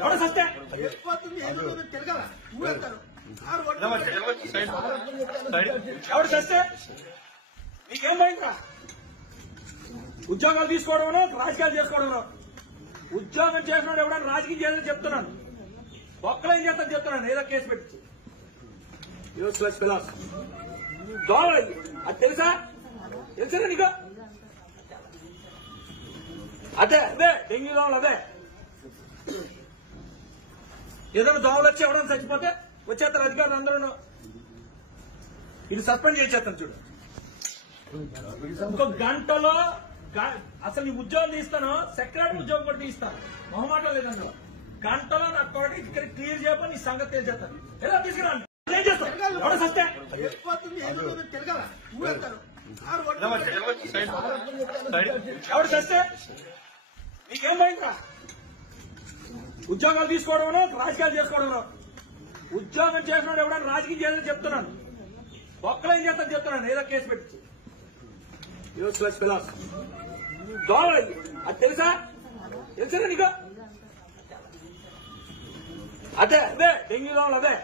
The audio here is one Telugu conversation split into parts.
ఎవడ సస్తే ఎవడు సస్తే నీకేం పోయిందా? ఉద్యోగాలు తీసుకోవడం రాజకీయాలు చేసుకోవడం. ఉద్యోగం చేసినాడు ఎవడన్నా రాజకీయం చేయాలని చెప్తున్నాను. ఒక్కలు ఏం చేస్తాను చెప్తున్నాను. ఏదో కేసు పెట్టి యూస్లెస్ ఫిలాస్ దోమలు అది తెలుసా? తెలుసా నీకు? అదే డెంగ్యూ దోమలు అదే. ఏదైనా దోమలు వచ్చి ఎవడన్నా చచ్చిపోతే వచ్చేస్తారు అధికారులు అందరూ. ఇది సస్పెండ్ చేసేస్తాను చూడు. ఇంకో గంటలో అసలు నీ ఉద్యోగం తీస్తాను, సెక్రటరీ ఉద్యోగం కూడా తీస్తాను. మొహమాటం లేదండి. గంటలో నాకు తోటి ఇక్కడ క్లియర్ చేయబోయి నీ సంగతి తెలిసేస్తాను. ఎలా తీసుకురాను? ఏం చేస్తాను? ఎవడ సస్తే ఎవడు సస్తే నీకేం పోయిందా? ఉద్యోగాలు తీసుకోవడం రాజకీయాలు చేసుకోవడం. ఉద్యోగం చేసినాడు ఎవడన్నా రాజకీయం చేయాలని చెప్తున్నాను. ఒక్కలు ఏం చేస్తాను చెప్తున్నాను. ఏదో కేసు పెట్టి యూస్లెస్ ఫిలాస్ దోమలు అది తెలుసా? తెలుసా నీకు? అదే డెంగ్యూ దోమలు అదే.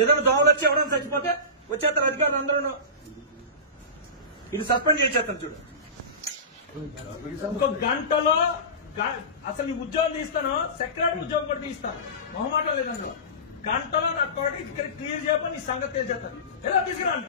ఏదైనా దోమలు వచ్చి ఎవడన్నా చచ్చిపోతే వచ్చేస్తారు అధికారులు అందరూ. ఇది సస్పెండ్ చేసేస్తాను చూడు. ఇంకో గంటలో అసలు నీ ఉద్యోగం తీస్తాను, సెక్రటరీ ఉద్యోగం కూడా తీస్తాను. మొహమాటం లేదండి. గంటలో నాకు తోటి ఇక్కడ క్లియర్ చేయబోయి నీ సంగతి తెలిసేస్తాను. ఎలా తీసుకురాను?